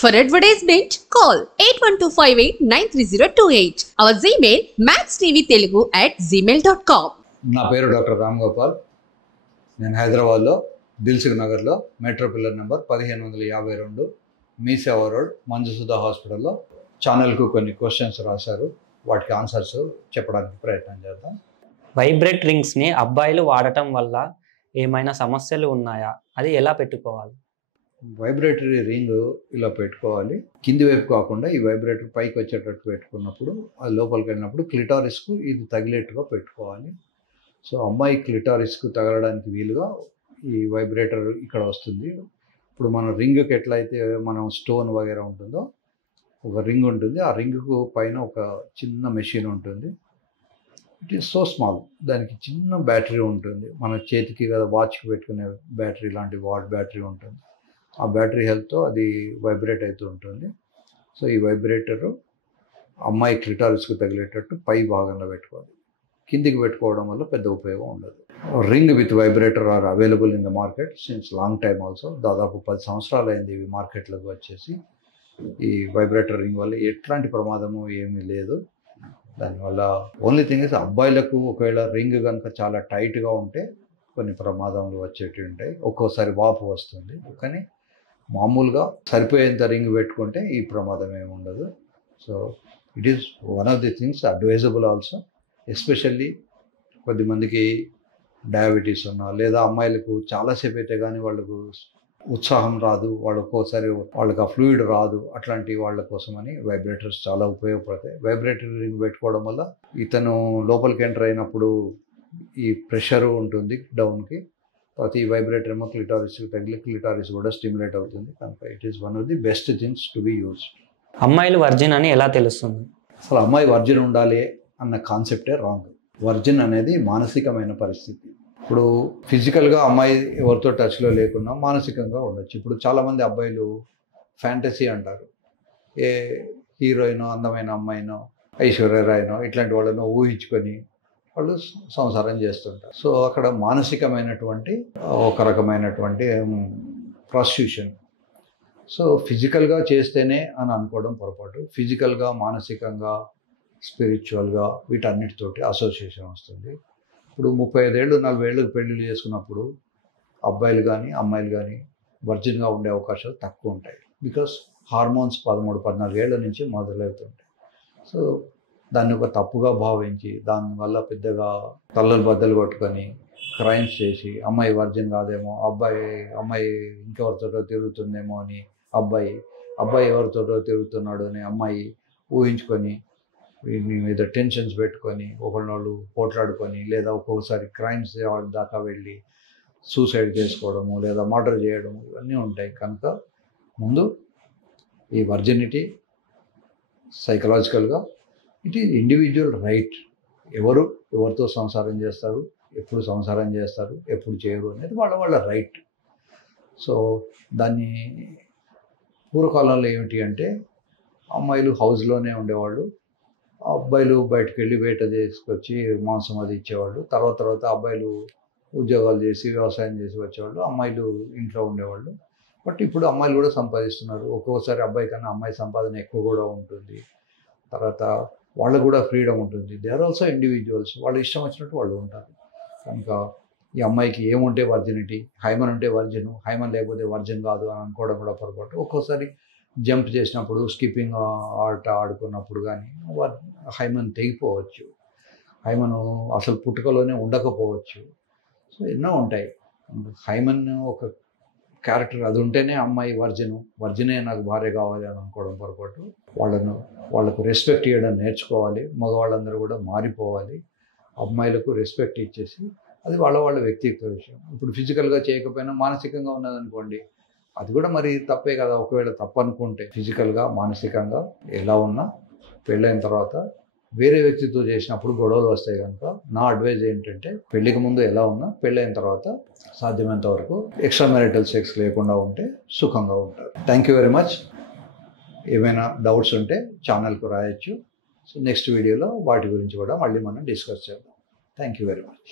For advertisement, call 8125893028. Our Gmail maxtvtelugu@gmail.com. నా పేరు doctor Ram Gopal. నేను హైదరాబాద్లో దిల్సుఖ్ నగర్లో మెట్రో పిల్లర్ నెంబర్ 1552 మీ సేవా రోడ్ మంజుసుధా హాస్పిటల్లో ఛానల్కు కొన్ని క్వశ్చన్స్ రాశారు. వాటికి ఆన్సర్స్ చెప్పడానికి ప్రయత్నం చేద్దాం. వైబ్రేట్ రింగ్స్ని అబ్బాయిలు వాడటం వల్ల ఏమైనా సమస్యలు ఉన్నాయా? అది ఎలా పెట్టుకోవాలి? వైబ్రేటరీ రింగ్ ఇలా పెట్టుకోవాలి. కింది వైపు కాకుండా ఈ వైబ్రేటర్ పైకి వచ్చేటట్టు పెట్టుకున్నప్పుడు అది లోపలికి వెళ్ళినప్పుడు క్లిటారిస్కు ఇది తగిలేట్టుగా పెట్టుకోవాలి. సో అమ్మాయి క్లిటారిస్కు తగలడానికి వీలుగా ఈ వైబ్రేటర్ ఇక్కడ వస్తుంది. ఇప్పుడు మన రింగ్కి ఎట్లయితే మనం స్టోన్ వగేరా ఉంటుందో ఒక రింగ్ ఉంటుంది. ఆ రింగ్కు పైన ఒక చిన్న మెషిన్ ఉంటుంది. It is so small. దానికి చిన్న బ్యాటరీ ఉంటుంది. మన చేతికి కదా వాచ్కి పెట్టుకునే బ్యాటరీ లాంటి వాట్ బ్యాటరీ ఉంటుంది. ఆ బ్యాటరీ హెల్త్తో అది వైబ్రేట్ అవుతూ ఉంటుంది. సో ఈ వైబ్రేటరు అమ్మాయి క్లిటారిస్కు తగిలేటట్టు పై భాగంలో పెట్టుకోవాలి. కిందికి పెట్టుకోవడం వల్ల పెద్ద ఉపయోగం ఉండదు. Ring with vibrator are available in the market since long time also. దాదాపు 10 సంవత్సరాలు అయింది ఇవి మార్కెట్లోకి వచ్చేసి. ఈ వైబ్రేటర్ రింగ్ వల్ల ఎట్లాంటి ప్రమాదము ఏమీ లేదు. దానివల్ల ఓన్లీ థింగ్ ఇస్ అబ్బాయిలకు ఒకవేళ రింగ్ కనుక చాలా టైట్గా ఉంటే కొన్ని ప్రమాదములు వచ్చేటివి ఉంటాయి. ఒక్కోసారి వాపు వస్తుంది. కానీ మామూలుగా సరిపోయేంత రింగ్ పెట్టుకుంటే ఈ ప్రమాదం ఏమి ఉండదు. So it is one of the things advisable also. Especially కొద్దిమందికి డయాబెటీస్ ఉన్నా లేదా అమ్మాయిలకు చాలాసేపు అయితే కానీ వాళ్ళకు ఉత్సాహం రాదు, వాళ్ళు ఒక్కోసారి వాళ్ళకి ఆ ఫ్లూయిడ్ రాదు, అట్లాంటి వాళ్ళ కోసమని వైబ్రేటర్స్ చాలా ఉపయోగపడతాయి. వైబ్రేటర్ రింగ్ పెట్టుకోవడం వల్ల ఇతను లోపలికి ఎంటర్ అయినప్పుడు ఈ ప్రెషర్ ఉంటుంది డౌన్కి. తర్వాత ఈ వైబ్రేటర్ ఏమో క్లిటారిస్కి తగిలి క్లిటారిస్ కూడా స్టిమ్యులేట్ అవుతుంది. కనుక it is one of the best things to be used. అమ్మాయిలు వర్జిన్ అని ఎలా తెలుస్తుంది? అసలు అమ్మాయి వర్జిన్ ఉండాలి అన్న కాన్సెప్టే రాంగ్. వర్జిన్ అనేది మానసికమైన పరిస్థితి. ఇప్పుడు ఫిజికల్గా అమ్మాయి ఎవరితో టచ్లో లేకున్నా మానసికంగా ఉండొచ్చు. ఇప్పుడు చాలామంది అబ్బాయిలు ఫ్యాంటసీ అంటారు. ఏ హీరోయినో అందమైన అమ్మాయినో ఐశ్వర్యరాయనో ఇట్లాంటి వాళ్ళను ఊహించుకొని వాళ్ళు సంసారం చేస్తుంటారు. సో అక్కడ మానసికమైనటువంటి ఒక రకమైనటువంటి ప్రాస్టిట్యూషన్. సో ఫిజికల్గా చేస్తేనే అని అనుకోవడం పొరపాటు. ఫిజికల్గా, మానసికంగా, స్పిరిచువల్గా వీటన్నిటితోటి అసోసియేషన్ వస్తుంది. ఇప్పుడు 35 ఏళ్ళు 40 ఏళ్ళకి పెళ్ళిళ్ళు చేసుకున్నప్పుడు అబ్బాయిలు కానీ అమ్మాయిలు కానీ వర్జిన్గా ఉండే అవకాశాలు తక్కువ ఉంటాయి. బికాస్ హార్మోన్స్ 13-14 ఏళ్ళ నుంచి మొదలవుతుంటాయి. సో దాన్ని ఒక తప్పుగా భావించి దానివల్ల పెద్దగా తల్లలు బద్దలు కొట్టుకొని క్రైమ్స్ చేసి అమ్మాయి వర్జిన్ కాదేమో, అమ్మాయి ఇంకెవరితోటో తిరుగుతుందేమో అని అబ్బాయి ఎవరితోటో తిరుగుతున్నాడు అని అమ్మాయి ఊహించుకొని వీటి మీద టెన్షన్స్ పెట్టుకొని ఒకళ్ళు పోట్లాడుకొని లేదా ఒక్కొక్కసారి క్రైమ్స్ దాకా వెళ్ళి సూసైడ్ చేసుకోవడము లేదా మర్డర్ చేయడము ఇవన్నీ ఉంటాయి. కనుక ముందు ఈ వర్జినిటీ సైకలాజికల్గా ఇట్ ఈజ్ ఇండివిజువల్ రైట్. ఎవరితో సంసారం చేస్తారు, ఎప్పుడు సంసారం చేస్తారు, ఎప్పుడు చేయరు అనేది వాళ్ళ రైట్. సో దాన్ని పూర్వకాలంలో ఏమిటి అంటే అమ్మాయిలు హౌస్లోనే ఉండేవాళ్ళు, అబ్బాయిలు బయటకు వెళ్ళి వేట తీసుకొచ్చి మాంసం అది ఇచ్చేవాళ్ళు. తర్వాత అబ్బాయిలు ఉద్యోగాలు చేసి వ్యవసాయం చేసి వచ్చేవాళ్ళు, అమ్మాయిలు ఇంట్లో ఉండేవాళ్ళు. బట్ ఇప్పుడు అమ్మాయిలు కూడా సంపాదిస్తున్నారు. ఒక్కొక్కసారి అబ్బాయి కన్నా అమ్మాయి సంపాదన ఎక్కువ కూడా ఉంటుంది. తర్వాత వాళ్ళకు కూడా ఫ్రీడమ్ ఉంటుంది. They are also individuals. వాళ్ళు ఇష్టం వచ్చినట్టు వాళ్ళు ఉంటారు. కనుక ఈ అమ్మాయికి ఏముంటే వర్జినిటీ, హైమన్ ఉంటే వర్జిన్, హైమన్ లేకపోతే వర్జిన్ కాదు అని అనుకోవడం కూడా పొరపాటు. ఒక్కోసారి జంప్ చేసినప్పుడు, స్కిప్పింగ్ ఆట ఆడుకున్నప్పుడు కానీ హైమన్ తెగిపోవచ్చు, హైమన్ అసలు పుట్టుకలోనే ఉండకపోవచ్చు. సో ఎన్నో ఉంటాయి. హైమన్ ఒక క్యారెక్టర్ అది ఉంటేనే అమ్మాయి వర్జినే నాకు భార్య కావాలి అని అనుకోవడం పొరపాటు. వాళ్ళకు రెస్పెక్ట్ ఇవ్వడం నేర్చుకోవాలి. మగవాళ్ళందరూ కూడా మారిపోవాలి. అమ్మాయిలకు రెస్పెక్ట్ ఇచ్చేసి అది వాళ్ళ వ్యక్తిగత విషయం. ఇప్పుడు ఫిజికల్గా చేయకపోయినా మానసికంగా ఉన్నదనుకోండి, అది కూడా మరి తప్పే కదా. ఒకవేళ తప్పు అనుకుంటే ఫిజికల్గా మానసికంగా ఎలా ఉన్నా పెళ్ళైన తర్వాత వేరే వ్యక్తితో చేసినప్పుడు గొడవలు వస్తాయి. కనుక నా అడ్వైజ్ ఏంటంటే పెళ్ళికి ముందు ఎలా ఉన్నా పెళ్ళైన తర్వాత సాధ్యమైనంత వరకు ఎక్స్ట్రా మ్యారిటల్ సెక్స్ లేకుండా ఉంటే సుఖంగా ఉంటారు. Thank you very much. ఏమైనా డౌట్స్ ఉంటే ఛానల్కు రాయొచ్చు. సో నెక్స్ట్ వీడియోలో వాటి గురించి కూడా మళ్ళీ మనం డిస్కస్ చేద్దాం. Thank you very much.